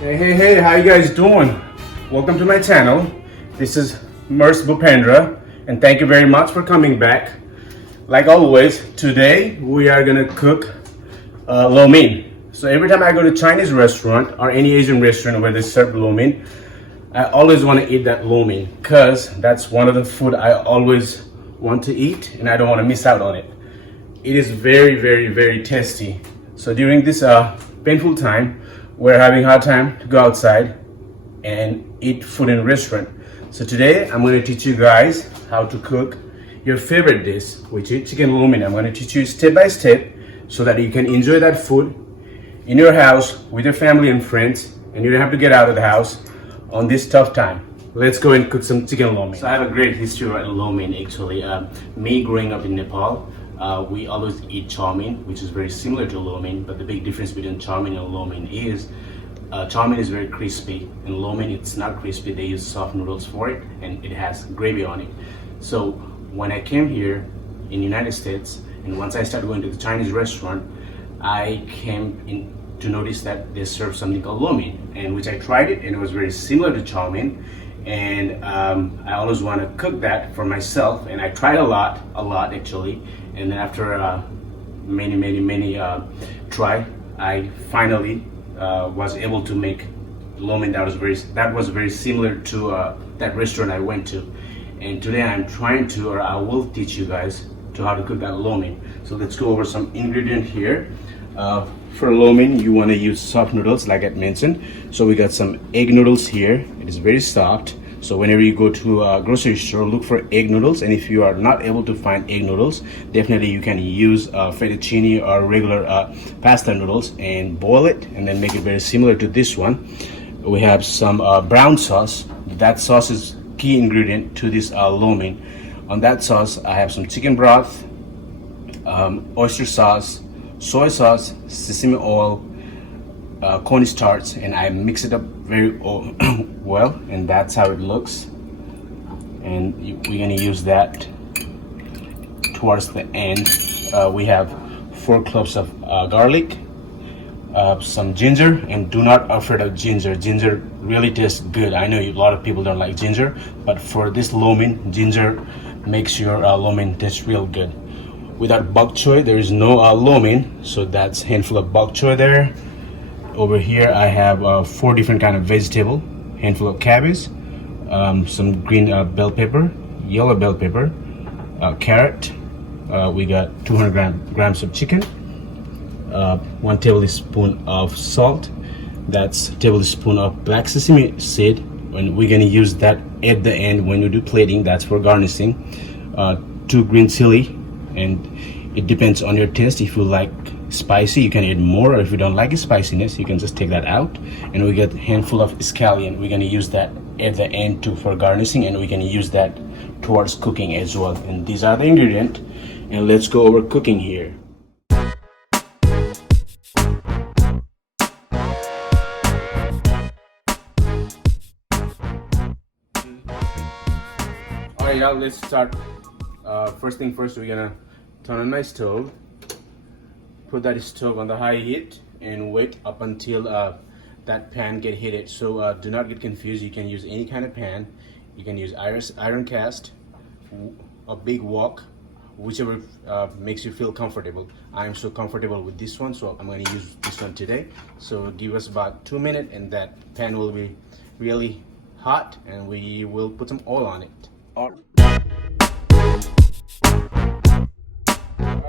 Hey, how you guys doing? Welcome to my channel. This is Mers Bhupendra, and thank you very much for coming back. Like always, today we are gonna cook lowmein. So every time I go to Chinese restaurant or any Asian restaurant where they serve lowmein, I always want to eat that lowmein because that's one of the food I always want to eat and I don't want to miss out on it. It is very tasty. So during this painful time, we're having a hard time to go outside and eat food in a restaurant. So today I'm going to teach you guys how to cook your favorite dish, which is chicken lowmein. I'm going to teach you step by step so that you can enjoy that food in your house with your family and friends, and you don't have to get out of the house on this tough time. Let's go and cook some chicken lowmein. So I have a great history with lowmein actually. Me growing up in Nepal, we always eat chow mein, which is very similar to lowmein, but the big difference between chow mein and lowmein is chow mein is very crispy and lowmein it's not crispy. They use soft noodles for it and it has gravy on it. So when I came here in the United States and once I started going to the Chinese restaurant, I came in to notice that they serve something called lowmein, and which I tried it and it was very similar to chow mein. And I always want to cook that for myself, and I tried a lot actually, and then after many try, I finally was able to make lowmein that was very similar to that restaurant I went to. And today I'm trying to, or I will teach you guys to how to cook that lowmein. So let's go over some ingredients here. For lowmein, you want to use soft noodles like I mentioned. So we got some egg noodles here. It is very soft. So whenever you go to a grocery store, look for egg noodles. And if you are not able to find egg noodles, definitely you can use fettuccine or regular pasta noodles and boil it and then make it very similar to this one. We have some brown sauce. That sauce is key ingredient to this lowmein. On that sauce, I have some chicken broth, oyster sauce, soy sauce, sesame oil, cornstarch, and I mix it up very well, and that's how it looks. And we're gonna use that towards the end. We have 4 cloves of garlic, some ginger, and do not afraid of ginger. Ginger really tastes good. I know a lot of people don't like ginger, but for this lowmein, ginger makes your lowmein taste real good. Without bok choy, there is no lowmein, so that's a handful of bok choy there. Over here I have 4 different kind of vegetable, handful of cabbage, some green bell pepper, yellow bell pepper, carrot. We got 200 grams of chicken, 1 tablespoon of salt. That's a tablespoon of black sesame seed, and we're gonna use that at the end when you do plating. That's for garnishing. 2 green chili, and it depends on your taste. If you like spicy, you can add more, or if you don't like spiciness, you can just take that out. And we get a handful of scallion. We're gonna use that at the end too for garnishing, and we can use that towards cooking as well. And these are the ingredients, and let's go over cooking here. Alright y'all, let's start. First thing first, we're gonna turn on my stove, put that stove on the high heat, and wait up until that pan get heated. So do not get confused. You can use any kind of pan. You can use iron cast, a big wok, whichever makes you feel comfortable. I am so comfortable with this one, so I'm going to use this one today. So give us about 2 minutes, and that pan will be really hot, and we will put some oil on it.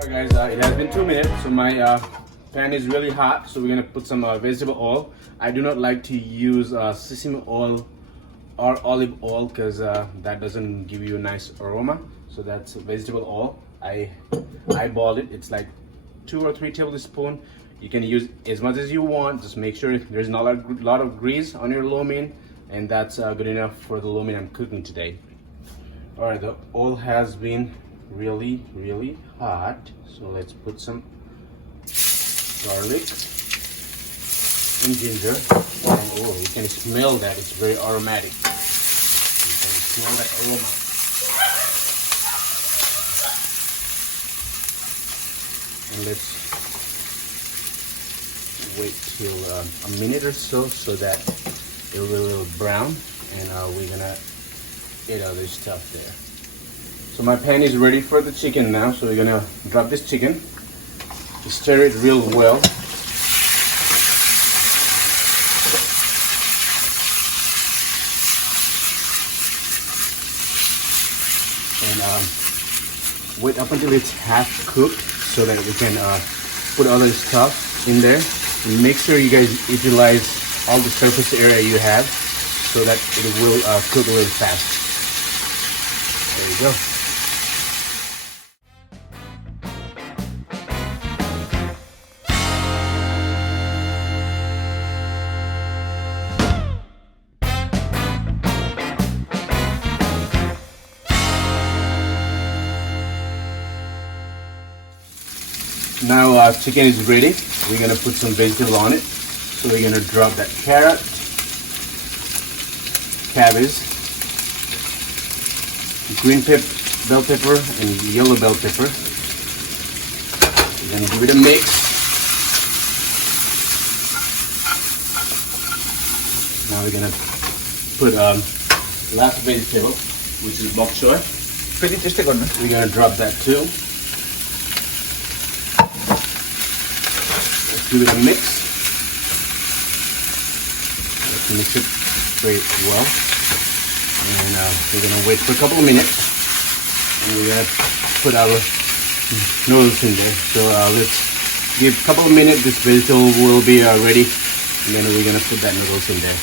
Alright guys, it has been 2 minutes, so my pan is really hot, so we're gonna put some vegetable oil. I do not like to use sesame oil or olive oil because that doesn't give you a nice aroma. So that's vegetable oil. I eyeballed it. It's like 2 or 3 tablespoons. You can use as much as you want. Just make sure there's not a lot of grease on your lowmein, and that's good enough for the lowmein I'm cooking today. Alright, the oil has been really hot, so let's put some garlic and ginger, and oh, you can smell that it's very aromatic. Smell that aroma. And let's wait till a minute or so that it will be a little brown, and we're gonna add other stuff there. So my pan is ready for the chicken now, so we're gonna drop this chicken, stir it real well. And wait up until it's half cooked so that we can put other stuff in there. And make sure you guys utilize all the surface area you have so that it will cook really fast. There you go. Now chicken is ready. We're gonna put some vegetable on it. So we're gonna drop that carrot, cabbage, green bell pepper, and yellow bell pepper. We're gonna give it a mix. Now we're gonna put last vegetable, which is bok choy. We're gonna drop that too. Give it a mix. Let's mix it very well. And we're gonna wait for a couple of minutes. And we're gonna put our noodles in there. So let's give a couple of minutes. This vegetable will be ready. And then we're gonna put that noodles in there.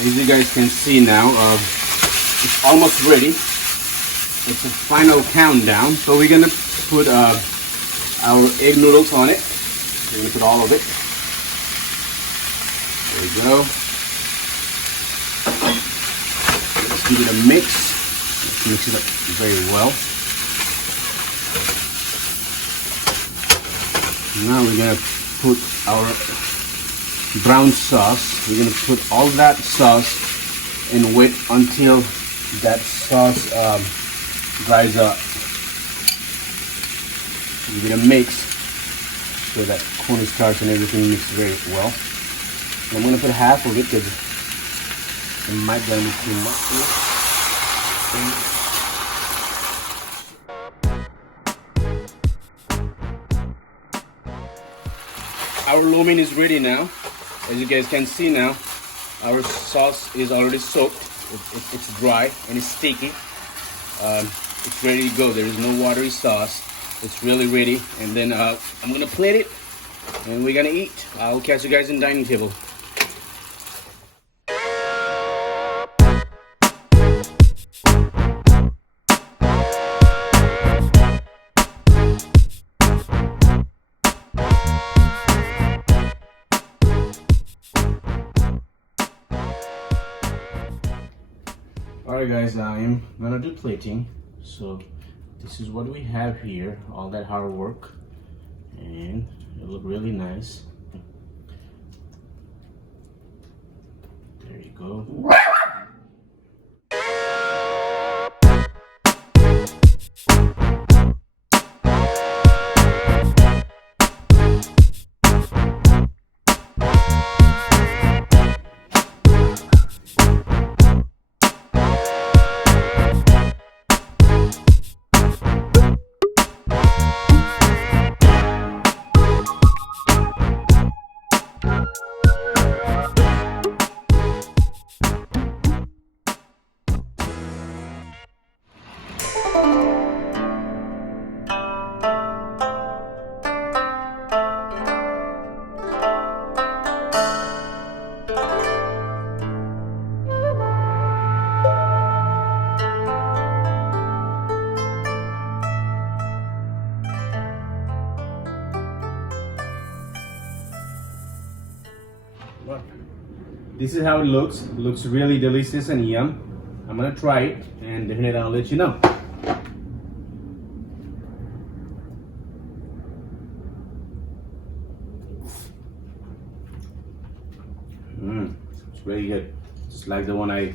As you guys can see now, it's almost ready. It's a final countdown. So we're gonna put our egg noodles on it. We're going to put all of it. There we go. Let's give it a mix. Let's mix it up very well. Now we're going to put our brown sauce. We're going to put all that sauce and wait until that sauce dries up. Give it a mix so that cornstarch and everything mixes very well. And I'm going to put half of it because it might be too much. Our lo mein is ready now. As you guys can see now, our sauce is already soaked. It's dry and it's sticky. It's ready to go. There is no watery sauce. It's really ready, and then I'm gonna plate it and we're gonna eat. I'll catch you guys in the dining table. Alright guys, I am gonna do plating. So this is what we have here, all that hard work, and it look really nice. There you go. This is how it looks. It looks really delicious and yum. I'm gonna try it and definitely I'll let you know. It's really good. Just like the one I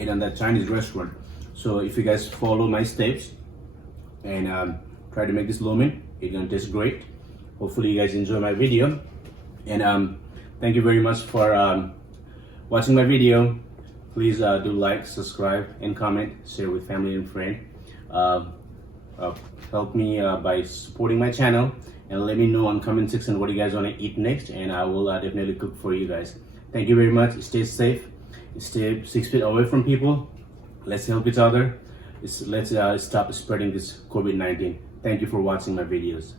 ate on that Chinese restaurant. So if you guys follow my steps and try to make this lo mein, it's gonna taste great. Hopefully you guys enjoy my video, and thank you very much for watching my video. Please do like, subscribe, and comment, share with family and friend. Help me by supporting my channel, and let me know on comment section what you guys want to eat next, and I will definitely cook for you guys. Thank you very much. Stay safe, stay 6 feet away from people. Let's help each other. Let's stop spreading this COVID-19. Thank you for watching my videos.